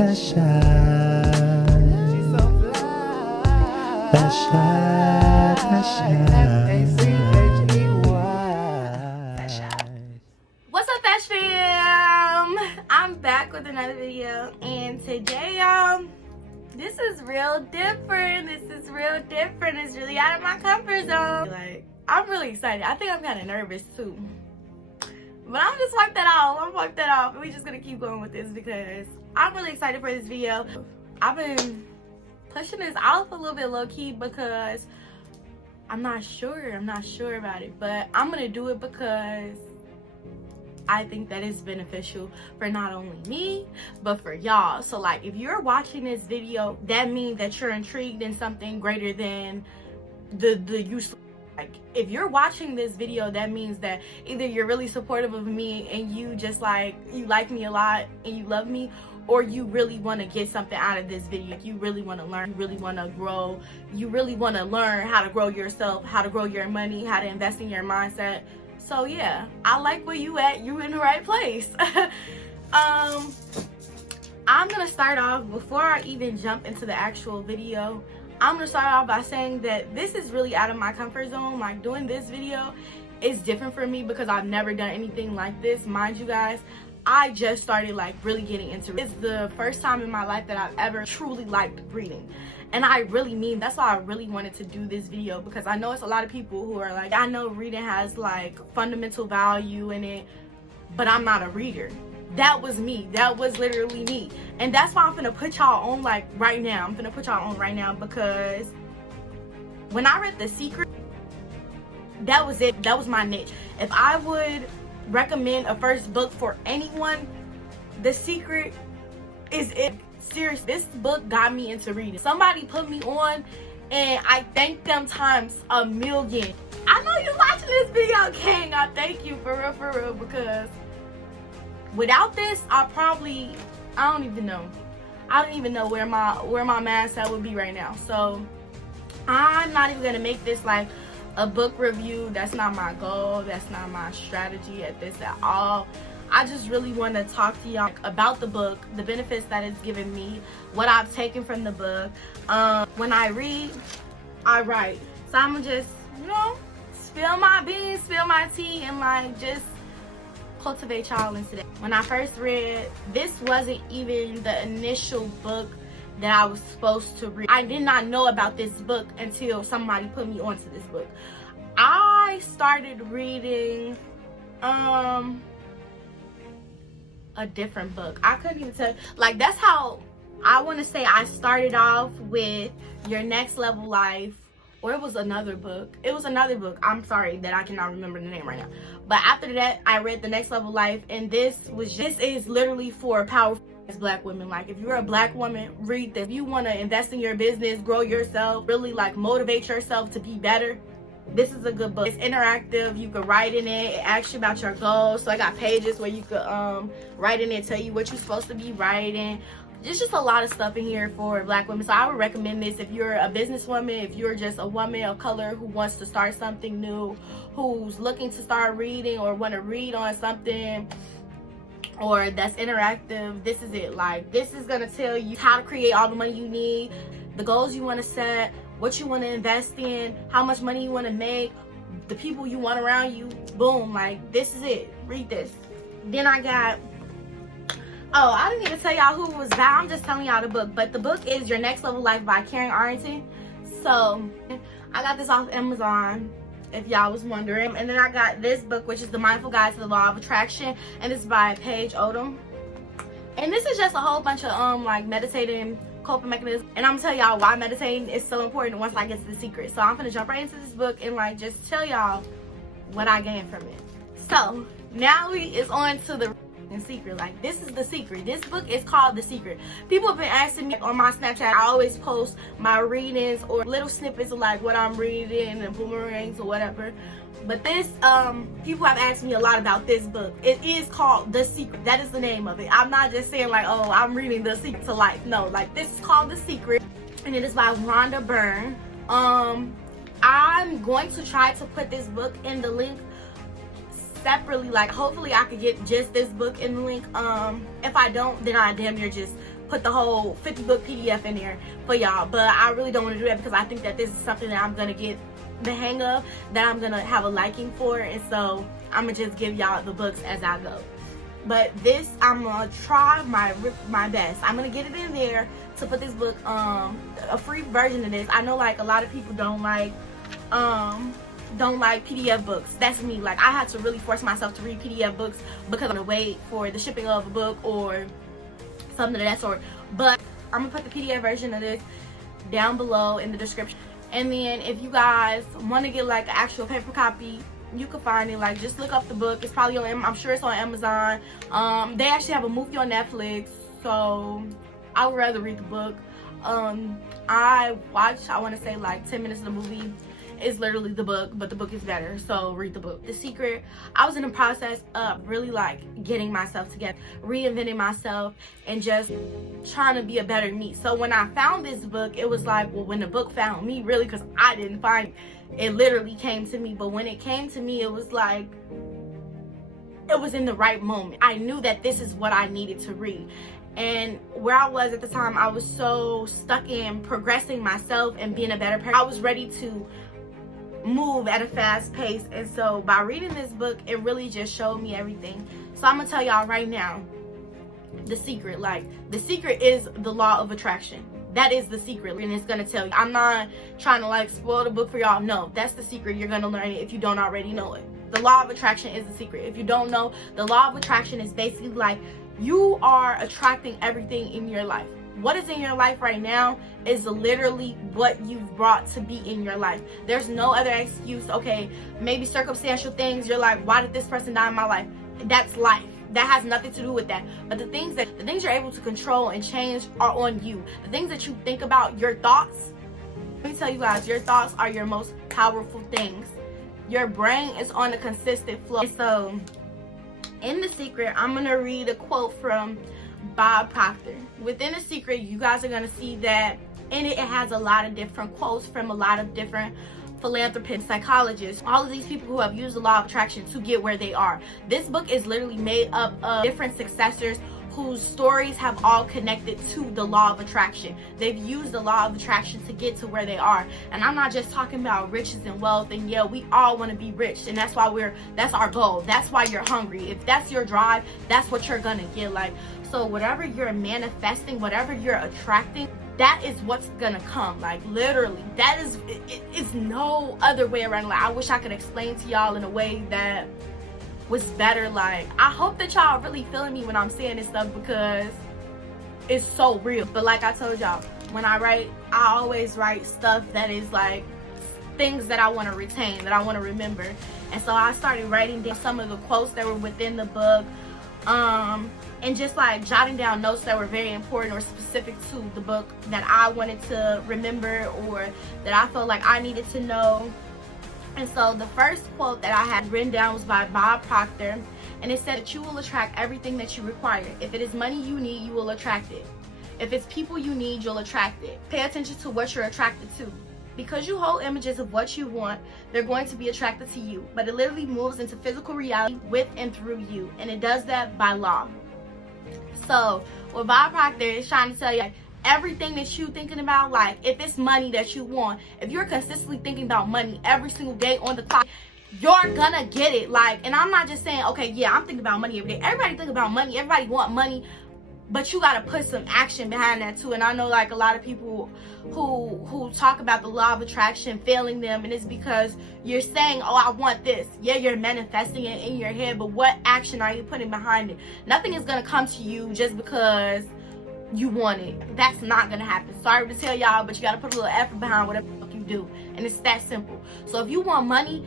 fashchey, What's up, Fash fam? I'm back with another video, and today, this is real different. It's really out of my comfort zone. Like, I'm really excited. I think I'm kind of nervous too. But I'm just wipe that off. We're just gonna keep going with this because I'm really excited for this video. I've been pushing this off a little bit low key because I'm not sure about it, but I'm gonna do it because I think that it's beneficial for not only me, but for y'all. So like, if you're watching this video, that means that you're intrigued in something greater than the useless. Like, if you're watching this video, that means that either you're really supportive of me and you just like, you like me a lot and you love me, or you really want to get something out of this video. Like, you really want to learn, you really want to grow, you really want to learn how to grow yourself, how to grow your money, how to invest in your mindset. So yeah, I like where you at. You in the right place. I'm gonna start off, before I even jump into the actual video, I'm gonna start off by saying that this is really out of my comfort zone. Like, doing this video is different for me because I've never done anything like this. Mind you guys, I just started like really getting into it. It's the first time in my life that I've ever truly liked reading. And I really mean, that's why I really wanted to do this video, because I know it's a lot of people who are like, I know reading has like fundamental value in it, but I'm not a reader. That was me. That was literally me. And that's why I'm gonna put y'all on like right now. I'm gonna put y'all on right now because when I read The Secret, that was it. That was my niche. If I would recommend a first book for anyone, The Secret is it. Seriously, this book got me into reading. Somebody put me on and I thank them times a million. I know you're watching this video, King. I thank you for real, because without this, I don't even know where my mindset would be right now. So I'm not even gonna make this like a book review. That's not my goal. That's not my strategy at this at all. I just really want to talk to y'all about the book, the benefits that it's given me, what I've taken from the book. When I read, I write. So I'm gonna just, spill my beans, spill my tea, and like just cultivate y'all into that. When I first read, this wasn't even the initial book that I was supposed to read. I did not know about this book until somebody put me onto this book. I started reading a different book. I couldn't even tell. Like, that's how I want to say I started off with Your Next Level Life, or it was another book. I'm sorry that I cannot remember the name right now. But after that, I read The Next Level Life, and this is literally for powerful black women. Like, if you're a black woman, read this. If you want to invest in your business, grow yourself, really like motivate yourself to be better, this is a good book. It's interactive. You can write in it. It asks you about your goals. So I got pages where you could write in it, tell you what you're supposed to be writing. There's just a lot of stuff in here for black women. So I would recommend this if you're a businesswoman, if you're just a woman of color who wants to start something new, who's looking to start reading or want to read on something or that's interactive. This is it. Like, this is gonna tell you how to create all the money you need, the goals you want to set, what you want to invest in, how much money you want to make, the people you want around you. Boom. Like, this is it. Read this. Then I got, I didn't even tell y'all who it was by. I'm just telling y'all the book. But the book is Your Next Level Life by Karen Arrington. So I got this off Amazon, if y'all was wondering. And then I got this book, which is The Mindful Guide to the Law of Attraction, and it's by Paige Odom. And this is just a whole bunch of like meditating coping mechanisms, and I'm gonna tell y'all why meditating is so important once I get to The Secret. So I'm gonna jump right into this book and like just tell y'all what I gained from it. So now is on to The Secret. Like, this is The Secret. This book is called The Secret. People have been asking me on my Snapchat. I always post my readings or little snippets of like what I'm reading and boomerangs or whatever. But this, people have asked me a lot about this book. It is called The Secret. That is the name of it. I'm not just saying like, oh, I'm reading The Secret to Life. No, like, this is called The Secret, and it is by Rhonda Byrne. I'm going to try to put this book in the link separately. Like, hopefully I could get just this book in the link. If I don't, then I damn near just put the whole 50 book PDF in there for y'all, but I really don't want to do that because I think that this is something that I'm gonna get the hang of, that I'm gonna have a liking for, and so I'm gonna just give y'all the books as I go. But this, I'm gonna try my best. I'm gonna get it in there to put this book, a free version of this. I know like a lot of people don't like PDF books. That's me. Like, I had to really force myself to read PDF books because I'm gonna wait for the shipping of a book or something of that sort. But I'm gonna put the PDF version of this down below in the description. And then if you guys want to get like an actual paper copy, you can find it. Like, just look up the book. It's probably on, I'm sure it's on Amazon. They actually have a movie on Netflix, so I would rather read the book. I watched, I want to say like 10 minutes of the movie. It's literally the book, but the book is better, so read the book. The Secret, I was in the process of really like getting myself together, reinventing myself, and just trying to be a better me. So when I found this book, it was like, well, when the book found me, really, because I didn't find it. It literally came to me. But when it came to me, it was like, it was in the right moment. I knew that this is what I needed to read. And where I was at the time, I was so stuck in progressing myself and being a better person. I was ready to move at a fast pace, and so by reading this book, it really just showed me everything. So I'm gonna tell y'all right now, The Secret. Like, The Secret is the law of attraction. That is the secret, and it's gonna tell you. I'm not trying to like spoil the book for y'all. No, that's the secret. You're gonna learn it if you don't already know it. The law of attraction is the secret. If you don't know, the law of attraction is basically like, you are attracting everything in your life. What is in your life right now is literally what you've brought to be in your life. There's no other excuse. Okay, maybe circumstantial things. You're like, why did this person die in my life? That's life. That has nothing to do with that. But the things you're able to control and change are on you. The things that you think about, your thoughts. Let me tell you guys, your thoughts are your most powerful things. Your brain is on a consistent flow. So in The Secret, I'm gonna read a quote from Bob Proctor. Within The Secret, you guys are going to see that in it has a lot of different quotes from a lot of different philanthropists, psychologists, all of these people who have used the law of attraction to get where they are. This book is literally made up of different successors whose stories have all connected to the law of attraction. They've used the law of attraction to get to where they are. And I'm not just talking about riches and wealth. And yeah, we all want to be rich, and that's why that's our goal. That's why you're hungry. If that's your drive, that's what you're gonna get. Like, so whatever you're manifesting, whatever you're attracting, that is what's gonna come. Like, literally, that is, it's no other way around. Like, I wish I could explain to y'all in a way that was better. Like, I hope that y'all really feeling me when I'm saying this stuff, because it's so real. But like I told y'all, when I write, I always write stuff that is like things that I want to retain, that I want to remember. And so I started writing down some of the quotes that were within the book, and just like jotting down notes that were very important or specific to the book that I wanted to remember or that I felt like I needed to know. And so the first quote that I had written down was by Bob Proctor, and it said that you will attract everything that you require. If it is money you need, you will attract it. If it's people you need, you'll attract it. Pay attention to what you're attracted to. Because you hold images of what you want, they're going to be attracted to you. But it literally moves into physical reality with and through you, and it does that by law. So what Bob Proctor is trying to tell you, like, everything that you thinking about, like if it's money that you want, if you're consistently thinking about money every single day on the clock, you're gonna get it. Like, and I'm not just saying, okay, yeah, I'm thinking about money every day. Everybody think about money, everybody want money, but you gotta put some action behind that too. And I know like a lot of people who talk about the law of attraction failing them, and it's because you're saying, oh, I want this. Yeah, you're manifesting it in your head, but what action are you putting behind it? Nothing is gonna come to you just because you want it. That's not gonna happen. Sorry to tell y'all, but you gotta put a little effort behind whatever you do, and it's that simple. So if you want money,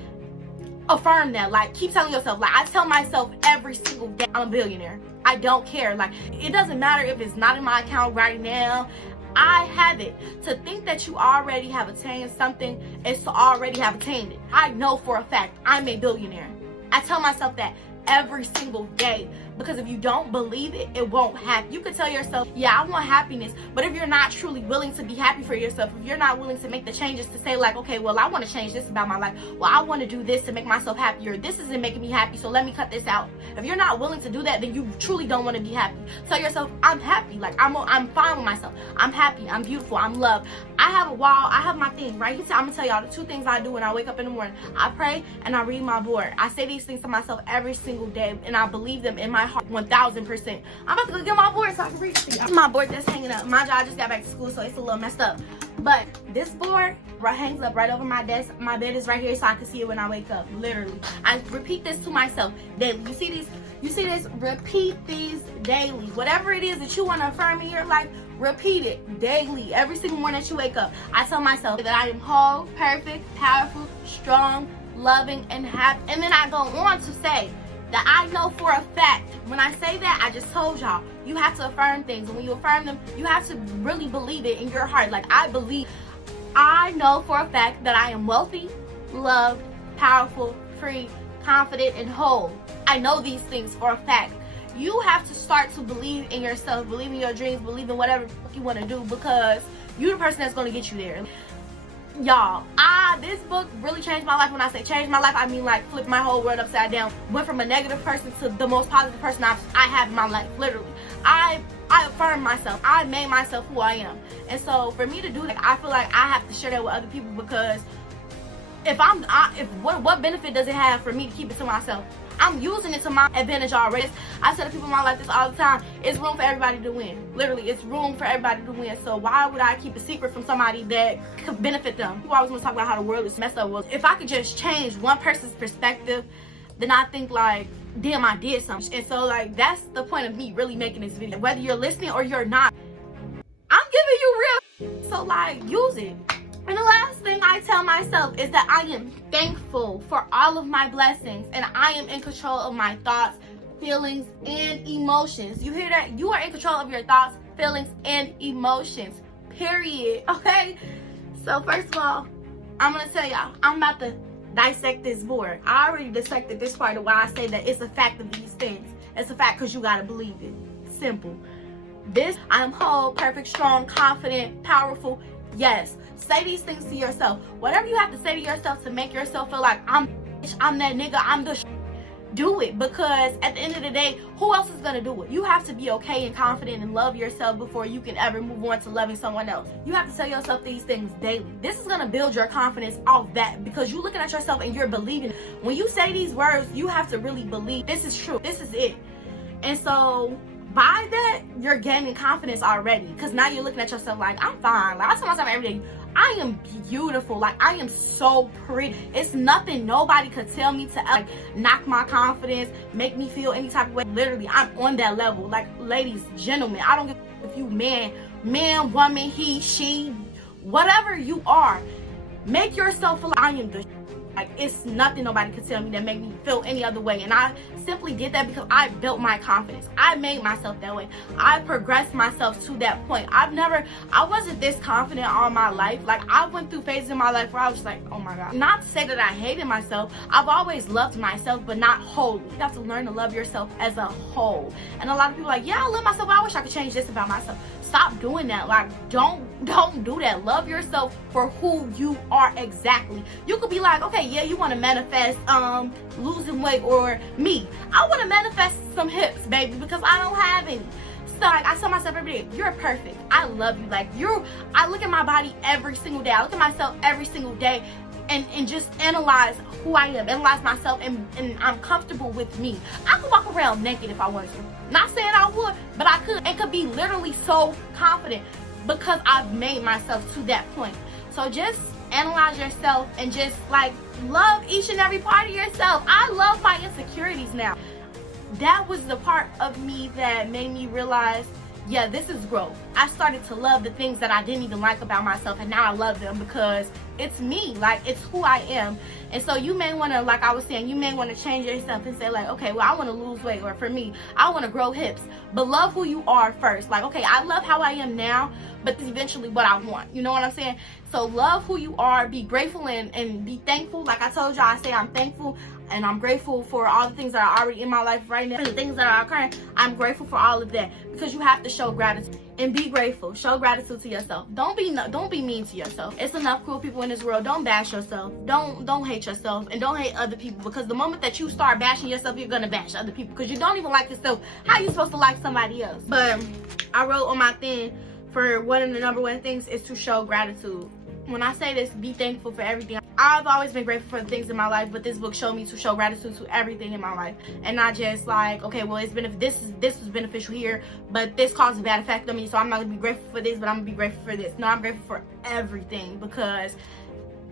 affirm that. Like, keep telling yourself, like I tell myself every single day, I'm a billionaire. I don't care. Like, it doesn't matter if it's not in my account right now, I have it. To think that you already have attained something is to already have attained it. I know for a fact I'm a billionaire. I tell myself that every single day. Because if you don't believe it, it won't happen. You could tell yourself, yeah, I want happiness. But if you're not truly willing to be happy for yourself, if you're not willing to make the changes to say like, okay, well, I want to change this about my life. Well, I want to do this to make myself happier. This isn't making me happy, so let me cut this out. If you're not willing to do that, then you truly don't want to be happy. Tell yourself, I'm happy. Like, I'm fine with myself. I'm happy. I'm beautiful. I'm loved. I have a wall. I have my thing right here. I'm going to tell y'all the 2 things I do when I wake up in the morning. I pray and I read my board. I say these things to myself every single day, and I believe them in my heart 1000%. I'm about to go get my board so I can read it to y'all. My board that's hanging up. Mind you, I just got back to school, so it's a little messed up. But this board hangs up right over my desk. My bed is right here so I can see it when I wake up. Literally. I repeat this to myself daily. You see these? You see this? Repeat these daily. Whatever it is that you want to affirm in your life, repeat it daily. Every single morning that you wake up, I tell myself that I am whole, perfect, powerful, strong, loving, and happy. And then I go on to say that I know for a fact, when I say that, I just told y'all, you have to affirm things. And when you affirm them, you have to really believe it in your heart. Like, I know for a fact that I am wealthy, loved, powerful, free, confident, and whole. I know these things for a fact. You have to start to believe in yourself, believe in your dreams, believe in whatever you want to do, because you're the person that's going to get you there. Y'all, this book really changed my life. When I say changed my life, I mean like flipped my whole world upside down. Went from a negative person to the most positive person I have in my life, literally. I affirmed myself. I made myself who I am. And so for me to do that, I feel like I have to share that with other people, because what benefit does it have for me to keep it to myself? I'm using it to my advantage already. I tell the people in my life this all the time. It's room for everybody to win. Literally, it's room for everybody to win. So why would I keep a secret from somebody that could benefit them? People always want to talk about how the world is messed up. Well, if I could just change one person's perspective, then I think like, damn, I did something. And so like, that's the point of me really making this video. Whether you're listening or you're not, I'm giving you real. So like, use it. And the last thing I tell myself is that I am thankful for all of my blessings, and I am in control of my thoughts, feelings, and emotions. You hear that? You are in control of your thoughts, feelings, and emotions. Period. Okay? So first of all, I'm going to tell y'all, I'm about to dissect this board. I already dissected this part of why I say that it's a fact of these things. It's a fact because you got to believe it. Simple. I am whole, perfect, strong, confident, powerful. Yes. Say these things to yourself. Whatever you have to say to yourself to make yourself feel like I'm that nigga, I'm the do it, because at the end of the day, who else is gonna do it? You have to be okay and confident and love yourself before you can ever move on to loving someone else. You have to tell yourself these things daily. This is gonna build your confidence off that, because you're looking at yourself and you're believing. When you say these words, you have to really believe this is true. This is it. And so by that, you're gaining confidence already, because now you're looking at yourself like, I'm fine. Like, I tell myself every day, I am beautiful. Like, I am so pretty. It's nothing nobody could tell me to like knock my confidence, make me feel any type of way. Literally, I'm on that level. Like, ladies, gentlemen, I don't give if you man, woman, he, she, whatever you are, make yourself feel like I am the like, it's nothing nobody could tell me that make me feel any other way. And I simply did that because I built my confidence. I made myself that way. I progressed myself to that point. I wasn't this confident all my life. Like, I went through phases in my life where I was like, oh my God. Not to say that I hated myself. I've always loved myself, but not wholly. You have to learn to love yourself as a whole. And a lot of people are like, yeah, I love myself, but I wish I could change this about myself. Stop doing that. Like, don't do that. Love yourself for who you are exactly. You could be like, okay, yeah, you want to manifest losing weight, or me. I want to manifest some hips, baby, because I don't have any. So like, I tell myself every day, you're perfect. I love you. Like, I look at my body every single day. I look at myself every single day and just analyze who I am, analyze myself, and I'm comfortable with me. I could walk around naked if I wanted to. Not saying I would, but I could. It could be literally so confident because I've made myself to that point. So just analyze yourself and just like love each and every part of yourself. I love my insecurities now. That was the part of me that made me realize, yeah, this is growth. I started to love the things that I didn't even like about myself, and now I love them because it's me, like it's who I am. And so you may want to, like I was saying, you may want to change yourself and say like, okay, well, I want to lose weight, or for me, I want to grow hips. But love who you are first. Like, okay, I love how I am now, but this is eventually what I want. You know what I'm saying? So love who you are, be grateful and be thankful. Like I told y'all, I say I'm thankful and I'm grateful for all the things that are already in my life right now, and the things that are occurring. I'm grateful for all of that, because you have to show gratitude and be grateful. Show gratitude to yourself. Don't be mean to yourself. It's enough cruel people in this world. Don't bash yourself. Don't hate yourself, and don't hate other people, because the moment that you start bashing yourself, you're gonna bash other people, because you don't even like yourself. How you supposed to like somebody else? But I wrote on my thing, for one of the number one things is to show gratitude. When I say this, be thankful for everything. I've always been grateful for the things in my life, but this book showed me to show gratitude to everything in my life, and not just like, okay, well, this was beneficial here, but this caused a bad effect on me, so I'm not gonna be grateful for this, but I'm gonna be grateful for this. No, I'm grateful for everything, because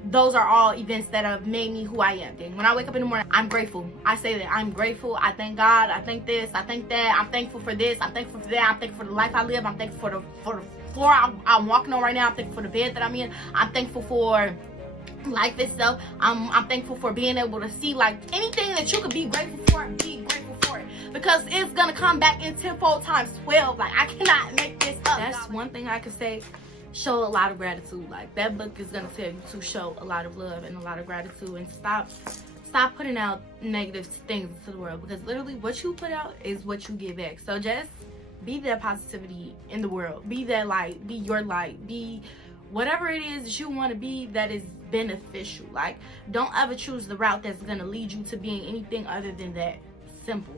those are all events that have made me who I am. When I wake up in the morning, I'm grateful. I say that I'm grateful. I thank God. I thank this. I thank that. I'm thankful for this. I'm thankful for that. I'm thankful for the life I live. I'm thankful for the floor I'm walking on right now. I'm thankful for the bed that I'm in. I'm thankful for life itself. I'm thankful for being able to see, like, anything that you could be grateful for, be grateful for it, because it's gonna come back in tenfold times 12. Like, I cannot make this up. That's one thing I could say. Show a lot of gratitude. Like, that book is gonna tell you to show a lot of love and a lot of gratitude, and stop putting out negative things to the world, because literally what you put out is what you get back. So just be that positivity in the world. Be that light. Be your light. Be whatever it is that you want to be that is beneficial. Like, don't ever choose the route that's gonna lead you to being anything other than that. Simple.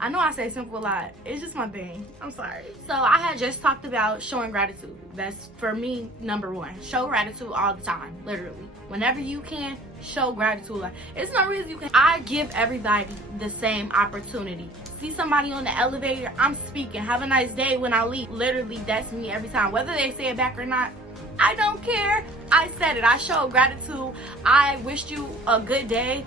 I know I say simple a lot. It's just my thing. I'm sorry. So I had just talked about showing gratitude. That's, for me, number one. Show gratitude all the time. Literally. Whenever you can, show gratitude. Like, it's no reason you can. I give everybody the same opportunity. See somebody on the elevator, I'm speaking. Have a nice day when I leave. Literally, that's me every time. Whether they say it back or not, I don't care. I said it. I showed gratitude. I wished you a good day,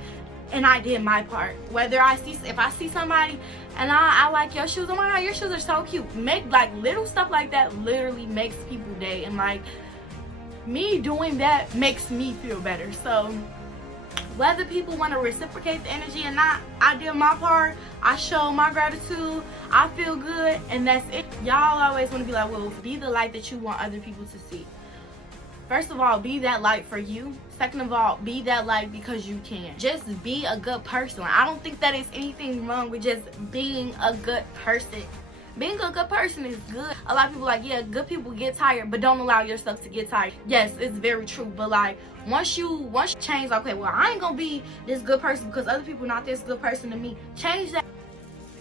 and I did my part. Whether if I see somebody and I like your shoes, oh my God, your shoes are so cute. Make, like, little stuff like that literally makes people day, and like, me doing that makes me feel better. So whether people want to reciprocate the energy or not, I did my part. I showed my gratitude. I feel good, and that's it. Y'all always want to be like, well, be the light that you want other people to see. First of all, be that light for you. Second of all, be that light because you can. Just be a good person. I don't think that is anything wrong with just being a good person. Being a good person is good. A lot of people like, yeah, good people get tired, but don't allow yourself to get tired. Yes, it's very true. But like, once you change, okay, well, I ain't gonna be this good person because other people not this good person to me. Change that.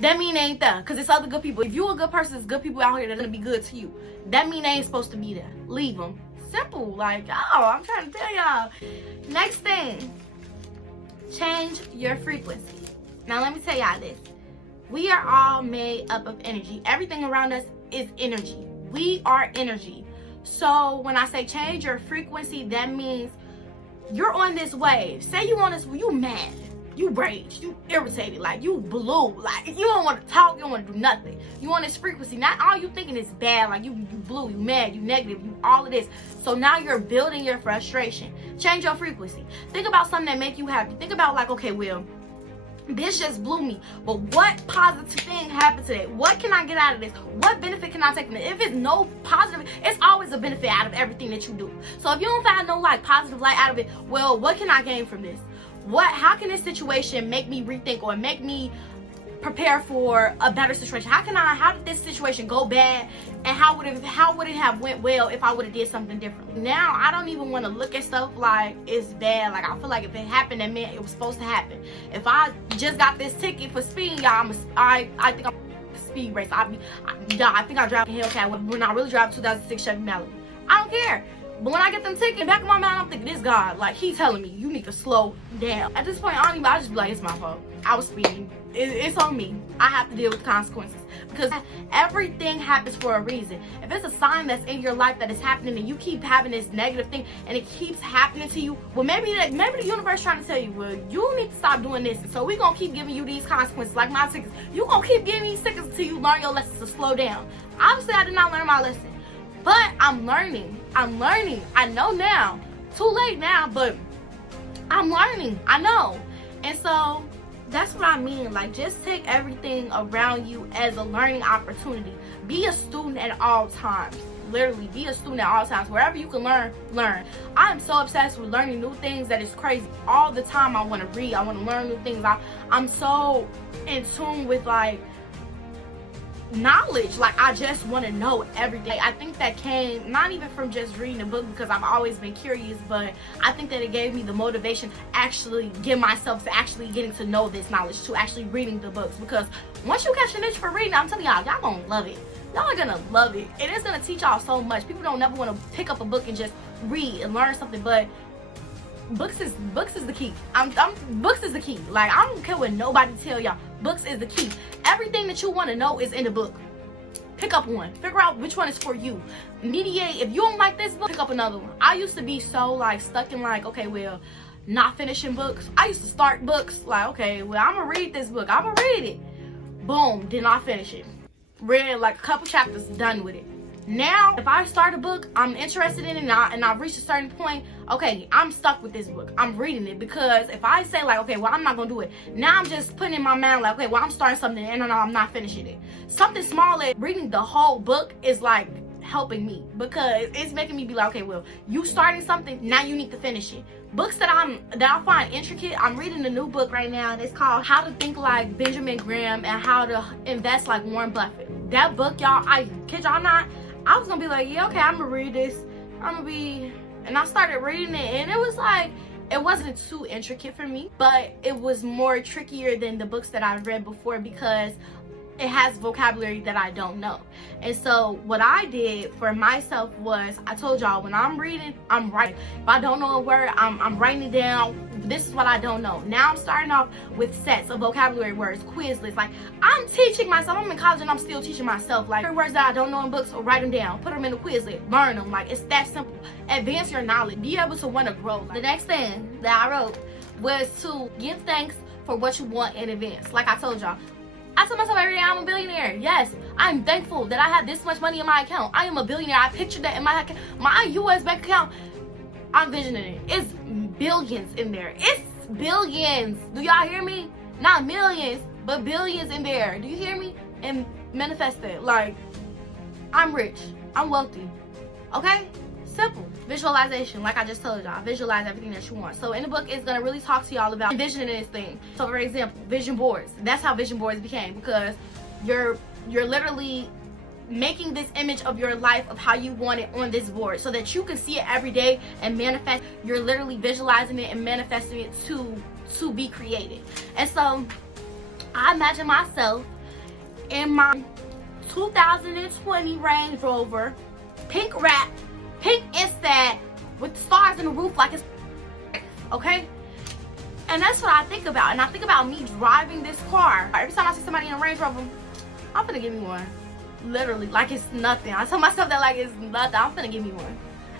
That mean they ain't there, because it's other good people. If you a good person, there's good people out here that are gonna be good to you. That mean they ain't supposed to be there. Leave them. Simple. Like, oh, I'm trying to tell y'all. Next thing, change your frequency. Now let me tell y'all this. We are all made up of energy. Everything around us is energy. We are energy. So when I say change your frequency, that means you're on this wave. Say you on this, you mad, you rage, you irritated, like you blue, like you don't want to talk, you don't want to do nothing. You on this frequency. Not all you thinking is bad, like you blue, you mad, you negative, you all of this. So now you're building your frustration. Change your frequency. Think about something that make you happy. Think about, like, okay, well, this just blew me, but what positive thing happened today? What can I get out of this? What benefit can I take from it? If it's no positive, it's always a benefit out of everything that you do. So if you don't find no, like, positive light out of it, well, what can I gain from this? How can this situation make me rethink or make me prepare for a better situation? How did this situation go bad, and how would it have went well if I would have did something differently? Now I don't even want to look at stuff like it's bad. Like, I feel like if it happened, that meant it was supposed to happen. If I just got this ticket for speeding, y'all, I think I'm a speed race. I think I drive a Hellcat when I really drive a 2006 Chevy Malibu. I don't care. But when I get them tickets, in the back of my mind, I'm thinking, this God, like, he telling me, you need to slow down. At this point, I just be like, it's my fault. I was speeding. It's on me. I have to deal with the consequences. Because everything happens for a reason. If it's a sign that's in your life that is happening and you keep having this negative thing and it keeps happening to you, well, maybe the universe trying to tell you, well, you need to stop doing this. So we're going to keep giving you these consequences, like my tickets. You're going to keep getting these tickets until you learn your lessons to slow down. Obviously, I did not learn my lesson. But I'm learning. I know now too late now, but I'm learning. I know. And so that's what I mean. Like, just take everything around you as a learning opportunity. Be a student at all times. Literally, be a student at all times. Wherever you can learn. I am so obsessed with learning new things that it's crazy. All the time I want to read. I want to learn new things. I'm so in tune with, like, knowledge. Like, I just want to know every day. I think that came not even from just reading a book, because I've always been curious, but I think that it gave me the motivation to actually get myself to actually getting to know this knowledge, to actually reading the books. Because once you catch an itch for reading, I'm telling y'all gonna love it. Y'all are gonna love it. It is gonna teach y'all so much. People don't never want to pick up a book and just read and learn something, but books is the key. Books is the key. Like, I don't care what nobody tell y'all. Books is the key. Everything that you want to know is in the book. Pick up one. Figure out which one is for you. Mediate. If you don't like this book, pick up another one. I used to be so, like, stuck in, like, okay, well, not finishing books. I used to start books like, okay, well, I'm gonna read this book. I'm gonna read it. Boom, did not finish it. Read like a couple chapters, done with it. Now, if I start a book, I'm interested in it, and I've reached a certain point, okay, I'm stuck with this book. I'm reading it, because if I say, like, okay, well, I'm not going to do it, now I'm just putting in my mind, like, okay, well, I'm starting something, and no, I'm not finishing it. Something small, like reading the whole book, is, like, helping me, because it's making me be like, okay, well, you starting something, now you need to finish it. Books that I find intricate, I'm reading a new book right now, and it's called How to Think Like Benjamin Graham and How to Invest Like Warren Buffett. That book, y'all, I kid y'all not, I was gonna be like, yeah, okay, I'm gonna read this. And I started reading it, and it was like, it wasn't too intricate for me, but it was more trickier than the books that I've read before, because it has vocabulary that I don't know. And so what I did for myself was, I told y'all, when I'm reading, I'm writing. If I don't know a word, I'm writing it down. This is what I don't know. Now I'm starting off with sets of vocabulary words, Quizlets. Like, I'm teaching myself. I'm in college and I'm still teaching myself. Like, words that I don't know in books, or write them down, put them in a Quizlet, learn them. Like, it's that simple. Advance your knowledge. Be able to want to grow. Like, the next thing that I wrote was to give thanks for what you want in advance. Like I told y'all, I tell myself every day I'm a billionaire. Yes, I'm thankful that I have this much money in my account. I am a billionaire. I pictured that in my account. My US bank account, I'm visioning it. It's billions in there. It's billions. Do y'all hear me? Not millions, but billions in there. Do you hear me? And manifest it. Like, I'm rich. I'm wealthy. Okay? Simple. Visualization, like I just told y'all. Visualize everything that you want. So in the book, it's going to really talk to y'all about envisioning this thing. So for example, vision boards. That's how vision boards became, because you're literally making this image of your life, of how you want it on this board, so that you can see it every day and manifest. You're literally visualizing it and manifesting it to be created. And so I imagine myself in my 2020 Range Rover, pink wrap, pink inside, with the stars in the roof, like it's okay. And that's what I think about. And I think about me driving this car. Every time I see somebody in a Range Rover, I'm gonna give me one. Literally, like it's nothing. I tell myself that like it's nothing. I'm gonna give me one.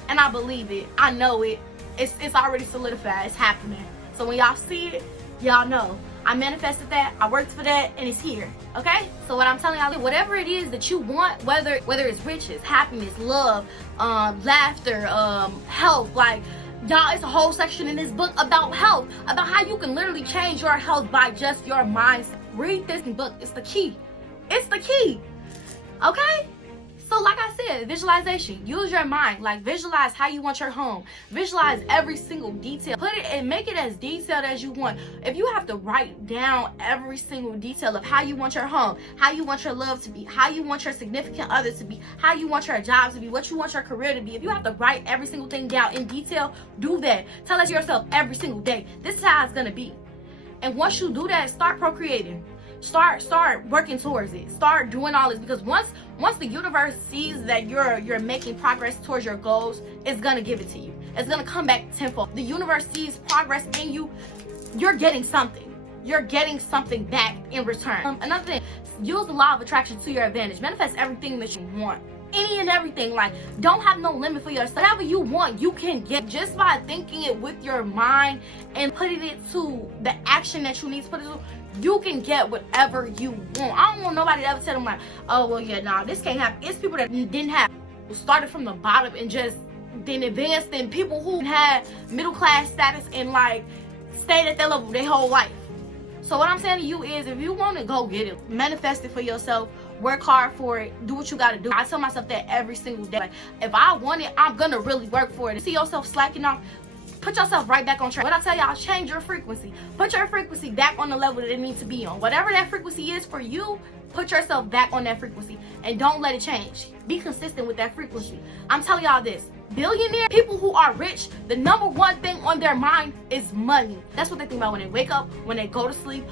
And I believe it. I know it. It's already solidified. It's happening. So when y'all see it, y'all know. I manifested that, I worked for that, and it's here. Okay? So what I'm telling y'all, whatever it is that you want, whether it's riches, happiness, love, laughter, health, like, y'all, it's a whole section in this book about health, about how you can literally change your health by just your mindset. Read this book. It's the key. It's the key. Okay? So like I said, visualization. Use your mind. Like, visualize how you want your home. Visualize every single detail. Put it and make it as detailed as you want. If you have to write down every single detail of how you want your home, how you want your love to be, how you want your significant other to be, how you want your job to be, what you want your career to be. If you have to write every single thing down in detail, do that. Tell it to yourself every single day. This is how it's gonna be. And once you do that, start procreating. Start working towards it. Start doing all this, because once the universe sees that you're making progress towards your goals, it's gonna give it to you. It's gonna come back tenfold. The universe sees progress in you. You're getting something. You're getting something back in return. Another thing, use the law of attraction to your advantage. Manifest everything that you want. Any and everything. Like, don't have no limit for yourself. Whatever you want, you can get, just by thinking it with your mind and putting it to the action that you need to put it to. You can get whatever you want. I don't want nobody to ever tell them like, oh, well, yeah, nah, this can't happen. It's people that didn't have, started from the bottom and just than advanced than people who had middle class status and like stayed at that level their whole life. So what I'm saying to you is, if you want to go get it, manifest it for yourself, work hard for it, do what you got to do. I tell myself that every single day. Like, if I want it, I'm gonna really work for it. See yourself slacking off, put yourself right back on track. What I tell y'all, change your frequency. Put your frequency back on the level that it needs to be on. Whatever that frequency is for you, put yourself back on that frequency and don't let it change. Be consistent with that frequency. I'm telling y'all this. Billionaire people who are rich, the number one thing on their mind is money. That's what they think about when they wake up, when they go to sleep,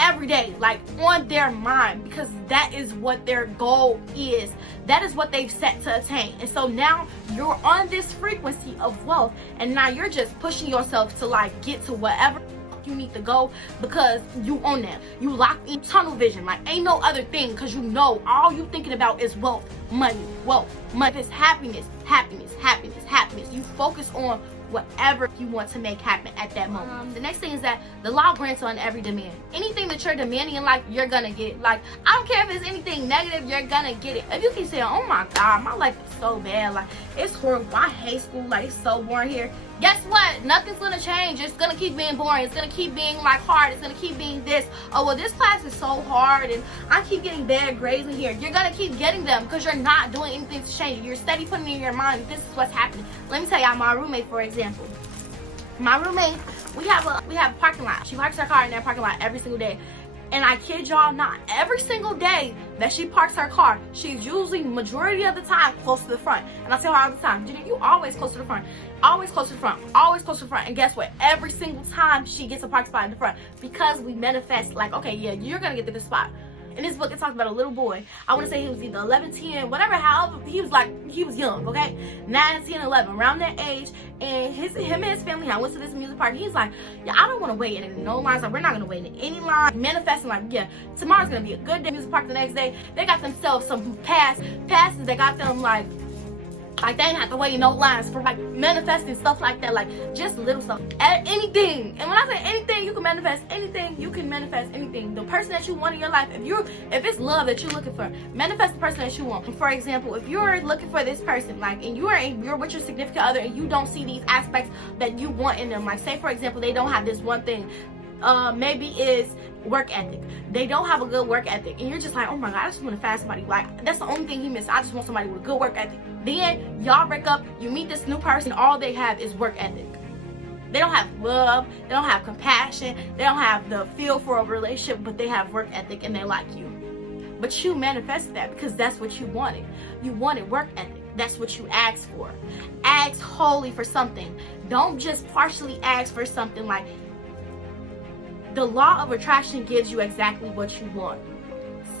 every day, like on their mind, because that is what their goal is. That is what they've set to attain. And so now you're on this frequency of wealth, and now you're just pushing yourself to like get to whatever you need to go, because you own that. You lock in tunnel vision, like ain't no other thing, because you know all you thinking about is wealth, money, wealth, money. It's happiness, happiness, happiness, happiness. You focus on whatever you want to make happen at that moment. The next thing is that the law grants on every demand. Anything that you're demanding in life, you're gonna get. Like, I don't care if it's anything negative, you're gonna get it. If you keep saying, oh my God, my life is so bad, like it's horrible, I hate school, like it's so boring here. Guess what? Nothing's gonna change. It's gonna keep being boring. It's gonna keep being like hard. It's gonna keep being this. Oh well, this class is so hard and I keep getting bad grades in here. You're gonna keep getting them because you're not doing anything to change it. You're steady putting in your mind, this is what's happening. Let me tell y'all, my roommate, for example. My roommate, we have a parking lot. She parks her car in that parking lot every single day. And I kid y'all not, every single day that she parks her car, she's usually majority of the time close to the front. And I tell her all the time, you always close to the front. Always close to the front. Always close to the front. And guess what? Every single time she gets a park spot in the front. Because we manifest like, okay, yeah, you're going to get to this spot. In this book, it talks about a little boy. I want to say he was either 11, 10, whatever, however, he was young, okay? 9, 10, 11, around that age. And him and his family, I went to this music party. He's like, yeah, I don't want to wait in no lines. Like, we're not going to wait in any line. Manifesting like, yeah, tomorrow's going to be a good day. Music park the next day. They got themselves some passes. They got them like they ain't have to wait in no lines for like manifesting stuff like that, like just little stuff, anything. And when I say anything, you can manifest anything. You can manifest anything. The person that you want in your life, if it's love that you're looking for, manifest the person that you want. For example, if you're looking for this person, like, and you're with your significant other, and you don't see these aspects that you want in them, like say for example, they don't have this one thing. Maybe it's work ethic. They don't have a good work ethic, and you're just like, oh my God, I just want to find somebody like that's the only thing he missed. I just want somebody with a good work ethic. Then y'all break up, you meet this new person, all they have is work ethic. They don't have love, they don't have compassion, they don't have the feel for a relationship, but they have work ethic and they like you. But you manifested that because that's what you wanted. You wanted work ethic. That's what you asked for. Ask wholly for something. Don't just partially ask for something. Like, the law of attraction gives you exactly what you want.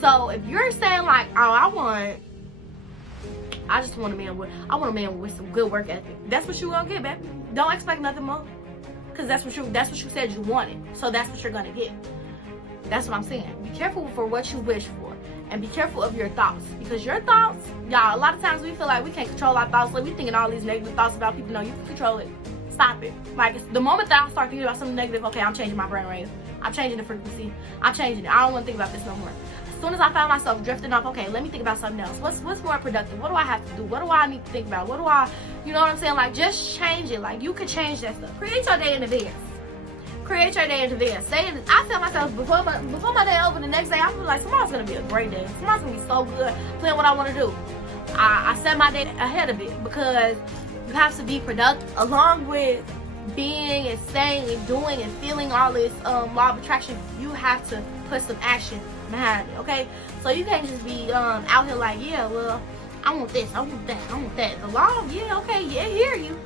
So if you're saying like, oh, I just want a man with some good work ethic, that's what you're gonna get, baby. Don't expect nothing more, because that's what you said you wanted. So that's what you're gonna get. That's what I'm saying. Be careful for what you wish for, and be careful of your thoughts, because your thoughts, y'all, a lot of times we feel like we can't control our thoughts. Like, we thinking all these negative thoughts about people. No, you can control it. Stop it. Like, the moment that I start thinking about something negative, okay, I'm changing my brain rate. I'm changing the frequency. I'm changing it. I don't want to think about this no more. As soon as I found myself drifting off, okay, let me think about something else. What's more productive? What do I have to do? What do I need to think about? You know what I'm saying? Like, just change it. Like, you could change that stuff. Create your day in advance. Create your day in advance. I tell myself before my day over, the next day, I feel like tomorrow's gonna be a great day. Tomorrow's gonna be so good. Playing what I want to do. I set my day ahead of it, because you have to be productive along with being and saying and doing and feeling all this law of attraction. You have to put some action behind it, okay? So you can't just be out here like, yeah, well, I want this, I want that, I want that. The law, yeah, okay, yeah, I hear you,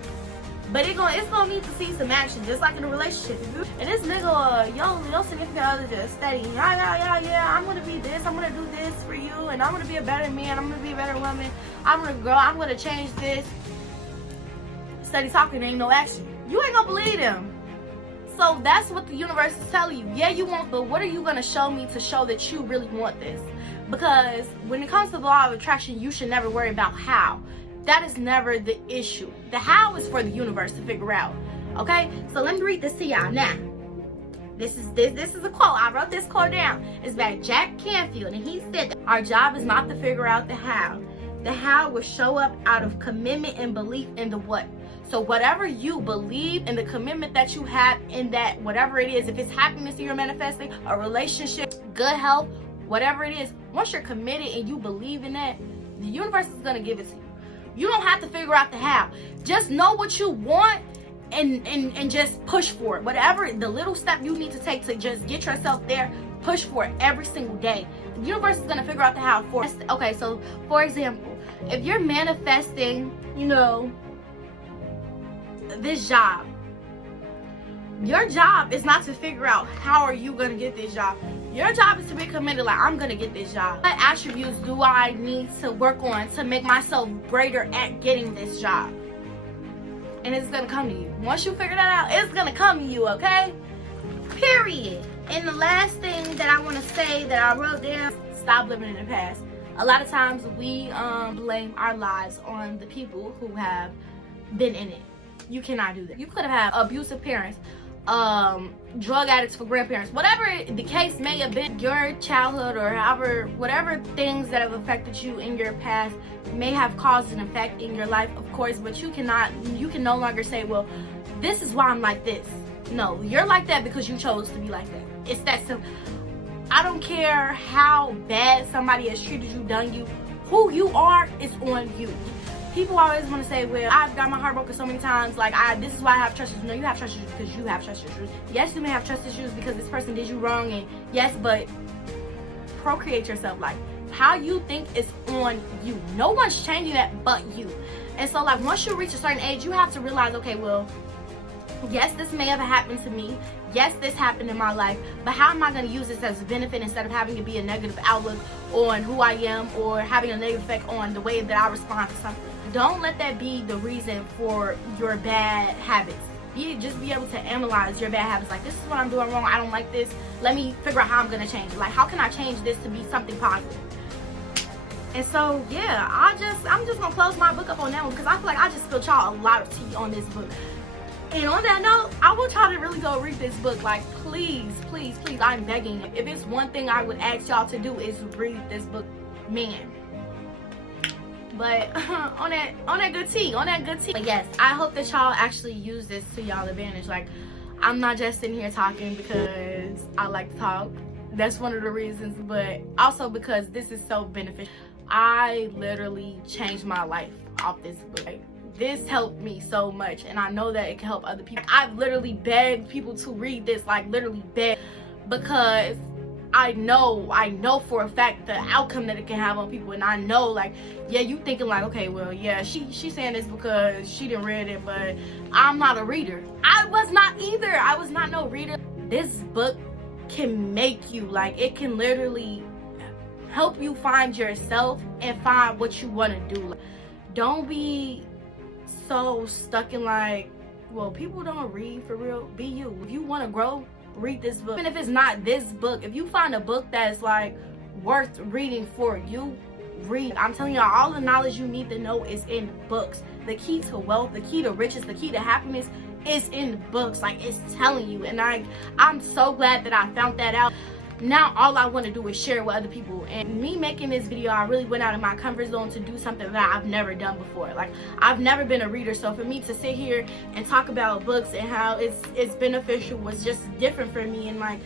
but it's gonna need to see some action, just like in a relationship. And this nigga, your significant other just steady, yeah, I'm gonna be this, I'm gonna do this for you, and I'm gonna be a better man, I'm gonna be a better woman, I'm gonna grow, I'm gonna change this. Steady talking, ain't no action. You ain't gonna believe them. So that's what the universe is telling you. Yeah, you want, but what are you gonna show me to show that you really want this? Because when it comes to the law of attraction, you should never worry about how. That is never the issue. The how is for the universe to figure out. Okay? So let me read this to y'all now. This is a quote. I wrote this quote down. It's by Jack Canfield, and he said that our job is not to figure out the how. The how will show up out of commitment and belief in the what. So whatever you believe in, the commitment that you have in that, whatever it is, if it's happiness that you're manifesting, a relationship, good health, whatever it is, once you're committed and you believe in that, the universe is going to give it to you. You don't have to figure out the how. Just know what you want and just push for it. Whatever the little step you need to take to just get yourself there, push for it every single day. The universe is going to figure out the how for it. Okay, so for example, if you're manifesting, you know, this job, your job is not to figure out how are you going to get this job. Your job is to be committed, like, I'm going to get this job. What attributes do I need to work on to make myself greater at getting this job? And it's going to come to you. Once you figure that out, it's going to come to you, okay? Period. And the last thing that I want to say that I wrote down, stop living in the past. A lot of times we blame our lives on the people who have been in it. You cannot do that. You could have had abusive parents, drug addicts for grandparents, whatever the case may have been. Your childhood or however, whatever things that have affected you in your past may have caused an effect in your life, of course, but you can no longer say, well, this is why I'm like this. No, you're like that because you chose to be like that. It's that simple. I don't care how bad somebody has treated you, done you, who you are is on you. People always want to say, well, I've got my heart broken so many times, like, this is why I have trust issues. No, you have trust issues because you have trust issues. Yes, you may have trust issues because this person did you wrong, and yes, but procreate yourself. Like, how you think is on you. No one's changing that but you. And so, like, once you reach a certain age, you have to realize, okay, well, yes, this may have happened to me. Yes, this happened in my life, but how am I going to use this as a benefit instead of having it be a negative outlook on who I am or having a negative effect on the way that I respond to something? Don't let that be the reason for your bad habits. Just be able to analyze your bad habits. Like, this is what I'm doing wrong. I don't like this. Let me figure out how I'm going to change it. Like, how can I change this to be something positive? And so, yeah, I'm just going to close my book up on that one because I feel like I just spilled y'all a lot of tea on this book. And on that note, I want y'all to really go read this book. Like, please, please, please, I'm begging you. If it's one thing I would ask y'all to do is read this book. Man. But on that good tea. But yes, I hope that y'all actually use this to y'all advantage. Like, I'm not just sitting here talking because I like to talk. That's one of the reasons, but also because this is so beneficial. I literally changed my life off this book. Like, this helped me so much, and I know that it can help other people. I've literally begged people to read this, like, literally begged, because I know for a fact the outcome that it can have on people. And I know, like, yeah, you thinking like, okay, well, yeah, she's saying this because she didn't read it, but I'm not a reader. I was not either. I was not no reader. This book can make you, like, it can literally help you find yourself and find what you want to do. Like, don't be so stuck in, like, well, people don't read for real. Be you. If you want to grow, read this book. Even if it's not this book, if you find a book that's, like, worth reading for you, read. I'm telling you, all the knowledge you need to know is in books. The key to wealth, the key to riches, the key to happiness is in books. Like, it's telling you. And I'm so glad that I found that out. Now all I want to do is share with other people. And me making this video, I really went out of my comfort zone to do something that I've never done before. Like, I've never been a reader, so for me to sit here and talk about books and how it's beneficial was just different for me. And, like,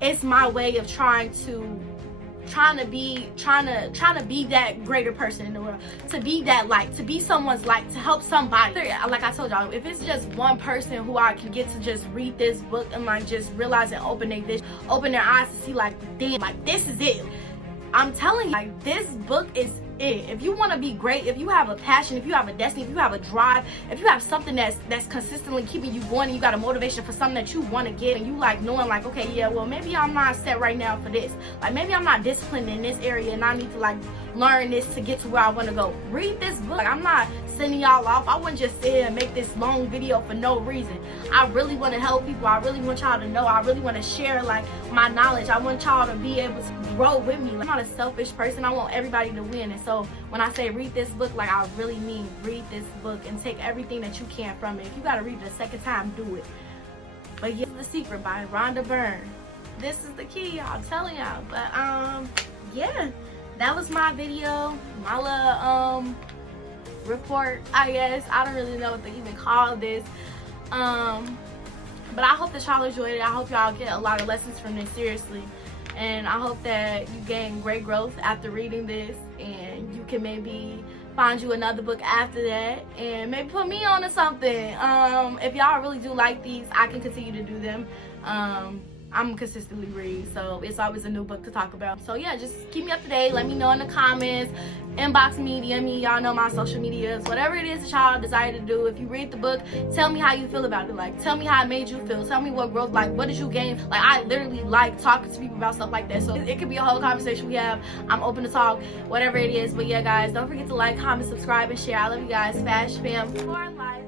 it's my way of trying to be that greater person in the world, to be that light, to be someone's light, to help somebody. Like I told y'all, if it's just one person who I can get to just read this book and, like, just realize and open their eyes to see, like, damn, like, this is it. I'm telling you, like, this book is it. If you want to be great, if you have a passion, if you have a destiny, if you have a drive, if you have something that's consistently keeping you going, and you got a motivation for something that you want to get, and you, like, knowing, like, okay, yeah, well, maybe I'm not set right now for this. Like, maybe I'm not disciplined in this area and I need to, like, learn this to get to where I want to go. Read this book. Like, I'm not sending y'all off. I wouldn't just sit here and make this long video for no reason. I really want to help people. I really want y'all to know. I really want to share, like, my knowledge. I want y'all to be able to grow with me. Like, I'm not a selfish person. I want everybody to win. And so when I say read this book, like, I really mean read this book and take everything that you can from it. If you got to read it a second time, do it. But yeah, The Secret by Rhonda Byrne. This is the key, I'm telling y'all. But yeah, that was my video, my little report, I guess. I don't really know what to even call this. But I hope that y'all enjoyed it. I hope y'all get a lot of lessons from this, seriously. And I hope that you gain great growth after reading this, and you can maybe find you another book after that, and maybe put me on to something. If y'all really do like these, I can continue to do them. I'm consistently read, so it's always a new book to talk about. So yeah, just keep me up to date. Let me know in the comments, inbox me, DM me. Y'all know my social medias, whatever it is that y'all desire to do. If you read the book, tell me how you feel about it. Like, tell me how it made you feel. Tell me what growth, like, what did you gain? Like, I literally like talking to people about stuff like that. So it could be a whole conversation we have. I'm open to talk, whatever it is. But yeah, guys, don't forget to like, comment, subscribe, and share. I love you guys. Fash fam for life.